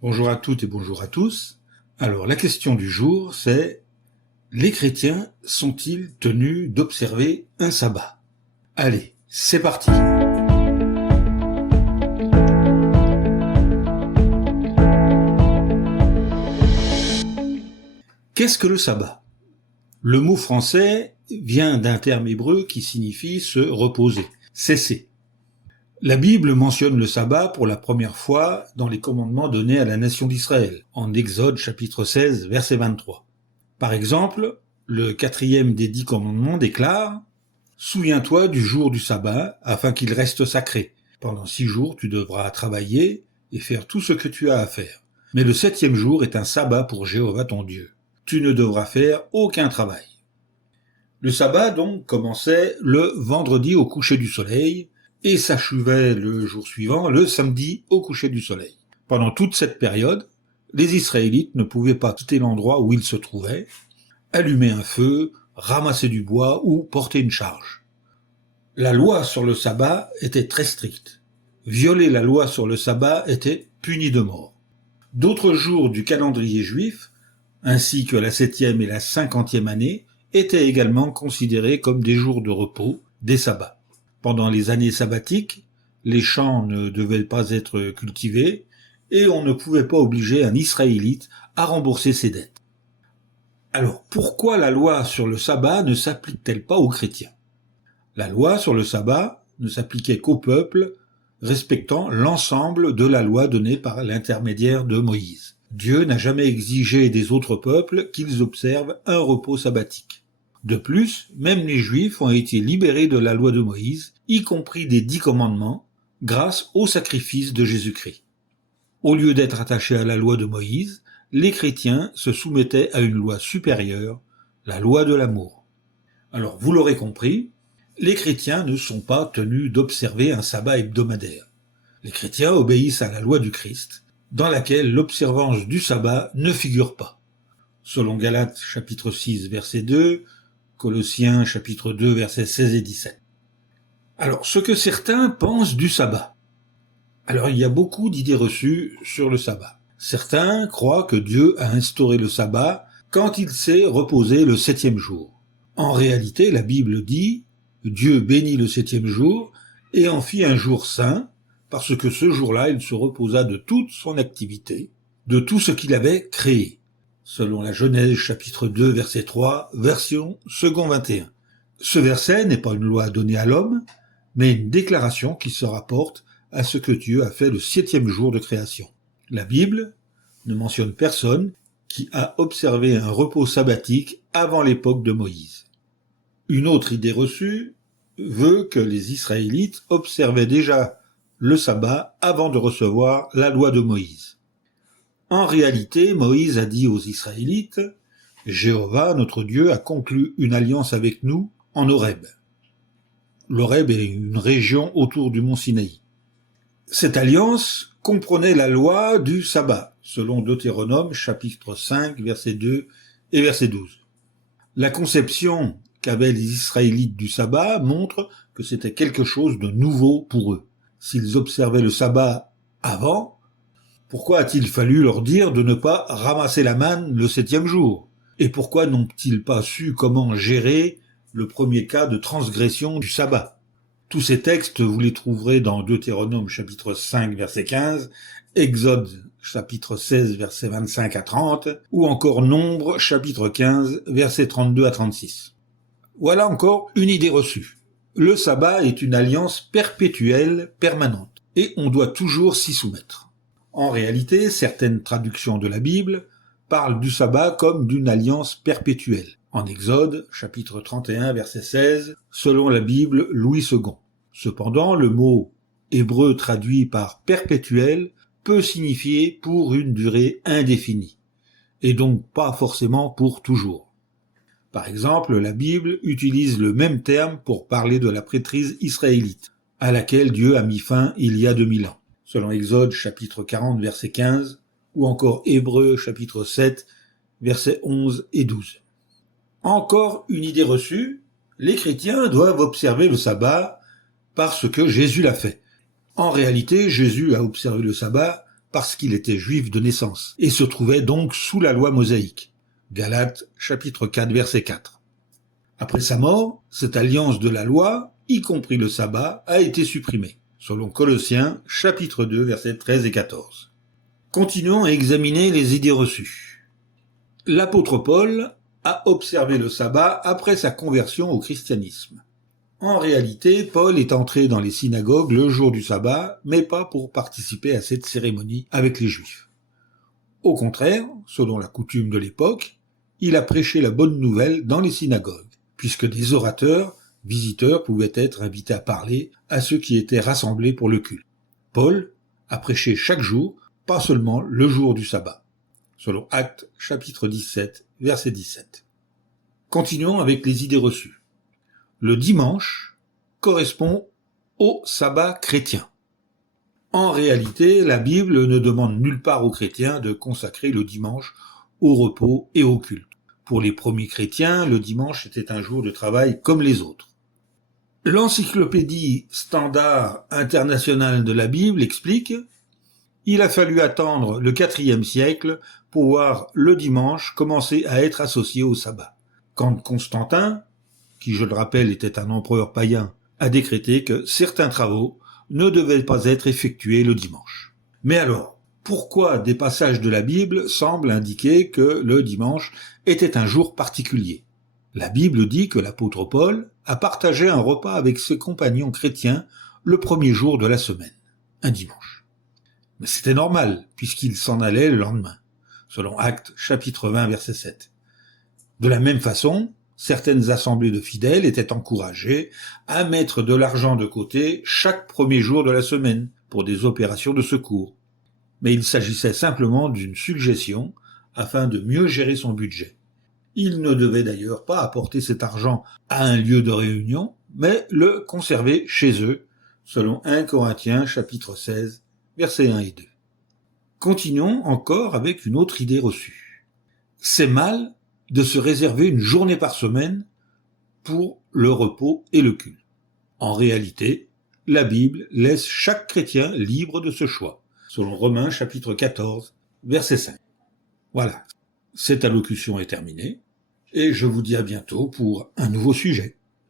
Bonjour à toutes et bonjour à tous. Alors la question du jour c'est: les chrétiens sont-ils tenus d'observer un sabbat? Allez, c'est parti. Qu'est-ce que le sabbat? Le mot français vient d'un terme hébreu qui signifie se reposer, cesser. La Bible mentionne le sabbat pour la première fois dans les commandements donnés à la nation d'Israël, en Exode chapitre 16, verset 23. Par exemple, le 4e des 10 commandements déclare « Souviens-toi du jour du sabbat, afin qu'il reste sacré. Pendant 6 jours, tu devras travailler et faire tout ce que tu as à faire. Mais le 7e jour est un sabbat pour Jéhovah ton Dieu. Tu ne devras faire aucun travail. » Le sabbat, donc, commençait le vendredi au coucher du soleil, et s'achevait le jour suivant, le samedi au coucher du soleil. Pendant toute cette période, les Israélites ne pouvaient pas quitter l'endroit où ils se trouvaient, allumer un feu, ramasser du bois ou porter une charge. La loi sur le sabbat était très stricte. Violer la loi sur le sabbat était puni de mort. D'autres jours du calendrier juif, ainsi que la 7e et la 50e année, étaient également considérés comme des jours de repos, des sabbats. Pendant les années sabbatiques, les champs ne devaient pas être cultivés et on ne pouvait pas obliger un Israélite à rembourser ses dettes. Alors pourquoi la loi sur le sabbat ne s'applique-t-elle pas aux chrétiens? La loi sur le sabbat ne s'appliquait qu'au peuple respectant l'ensemble de la loi donnée par l'intermédiaire de Moïse. Dieu n'a jamais exigé des autres peuples qu'ils observent un repos sabbatique. De plus, même les Juifs ont été libérés de la loi de Moïse, y compris des 10 commandements, grâce au sacrifice de Jésus-Christ. Au lieu d'être attachés à la loi de Moïse, les chrétiens se soumettaient à une loi supérieure, la loi de l'amour. Alors, vous l'aurez compris, les chrétiens ne sont pas tenus d'observer un sabbat hebdomadaire. Les chrétiens obéissent à la loi du Christ, dans laquelle l'observance du sabbat ne figure pas. Selon Galates chapitre 6 verset 2, Colossiens chapitre 2 versets 16 et 17. Alors, ce que certains pensent du sabbat. Alors, il y a beaucoup d'idées reçues sur le sabbat. Certains croient que Dieu a instauré le sabbat quand il s'est reposé le 7e jour. En réalité, la Bible dit « Dieu bénit le 7e jour et en fit un jour saint, parce que ce jour-là, il se reposa de toute son activité, de tout ce qu'il avait créé. » Selon la Genèse chapitre 2 verset 3, version second 21. Ce verset n'est pas une loi donnée à l'homme, mais une déclaration qui se rapporte à ce que Dieu a fait le 7e jour de création. La Bible ne mentionne personne qui a observé un repos sabbatique avant l'époque de Moïse. Une autre idée reçue veut que les Israélites observaient déjà le sabbat avant de recevoir la loi de Moïse. En réalité, Moïse a dit aux Israélites « Jéhovah, notre Dieu, a conclu une alliance avec nous en Horeb. » L'Horeb est une région autour du mont Sinaï. Cette alliance comprenait la loi du sabbat, selon Deutéronome chapitre 5, verset 2 et verset 12. La conception qu'avaient les Israélites du sabbat montre que c'était quelque chose de nouveau pour eux. S'ils observaient le sabbat avant, pourquoi a-t-il fallu leur dire de ne pas ramasser la manne le 7e jour? Et pourquoi n'ont-ils pas su comment gérer le premier cas de transgression du sabbat? Tous ces textes, vous les trouverez dans Deutéronome chapitre 5 verset 15, Exode chapitre 16 verset 25 à 30, ou encore Nombre chapitre 15 verset 32 à 36. Voilà encore une idée reçue. Le sabbat est une alliance perpétuelle, permanente, et on doit toujours s'y soumettre. En réalité, certaines traductions de la Bible parlent du sabbat comme d'une alliance perpétuelle. En Exode, chapitre 31, verset 16, selon la Bible Louis II. Cependant, le mot hébreu traduit par perpétuel peut signifier pour une durée indéfinie, et donc pas forcément pour toujours. Par exemple, la Bible utilise le même terme pour parler de la prêtrise israélite, à laquelle Dieu a mis fin il y a 2000 ans. Selon Exode chapitre 40 verset 15, ou encore Hébreux chapitre 7 versets 11 et 12. Encore une idée reçue, les chrétiens doivent observer le sabbat parce que Jésus l'a fait. En réalité, Jésus a observé le sabbat parce qu'il était juif de naissance et se trouvait donc sous la loi mosaïque. Galates chapitre 4 verset 4. Après sa mort, cette alliance de la loi, y compris le sabbat, a été supprimée, selon Colossiens chapitre 2 versets 13 et 14. Continuons à examiner les idées reçues. L'apôtre Paul a observé le sabbat après sa conversion au christianisme. En réalité, Paul est entré dans les synagogues le jour du sabbat, mais pas pour participer à cette cérémonie avec les Juifs. Au contraire, selon la coutume de l'époque, il a prêché la bonne nouvelle dans les synagogues, puisque des orateurs, visiteurs pouvaient être invités à parler à ceux qui étaient rassemblés pour le culte. Paul a prêché chaque jour, pas seulement le jour du sabbat, selon Actes chapitre 17, verset 17. Continuons avec les idées reçues. Le dimanche correspond au sabbat chrétien. En réalité, la Bible ne demande nulle part aux chrétiens de consacrer le dimanche au repos et au culte. Pour les premiers chrétiens, le dimanche était un jour de travail comme les autres. L'encyclopédie standard internationale de la Bible explique « Il a fallu attendre le IVe siècle pour voir le dimanche commencer à être associé au sabbat. Quand Constantin, qui je le rappelle était un empereur païen, a décrété que certains travaux ne devaient pas être effectués le dimanche. Mais alors, pourquoi des passages de la Bible semblent indiquer que le dimanche était un jour particulier ? La Bible dit que l'apôtre Paul a partagé un repas avec ses compagnons chrétiens le premier jour de la semaine, un dimanche. Mais c'était normal, puisqu'il s'en allait le lendemain, selon Actes chapitre 20 verset 7. De la même façon, certaines assemblées de fidèles étaient encouragées à mettre de l'argent de côté chaque premier jour de la semaine pour des opérations de secours. Mais il s'agissait simplement d'une suggestion afin de mieux gérer son budget. Ils ne devaient d'ailleurs pas apporter cet argent à un lieu de réunion, mais le conserver chez eux, selon 1 Corinthiens chapitre 16, versets 1 et 2. Continuons encore avec une autre idée reçue. C'est mal de se réserver une journée par semaine pour le repos et le culte. En réalité, la Bible laisse chaque chrétien libre de ce choix, selon Romains chapitre 14, verset 5. Voilà, cette allocution est terminée, et je vous dis à bientôt pour un nouveau sujet.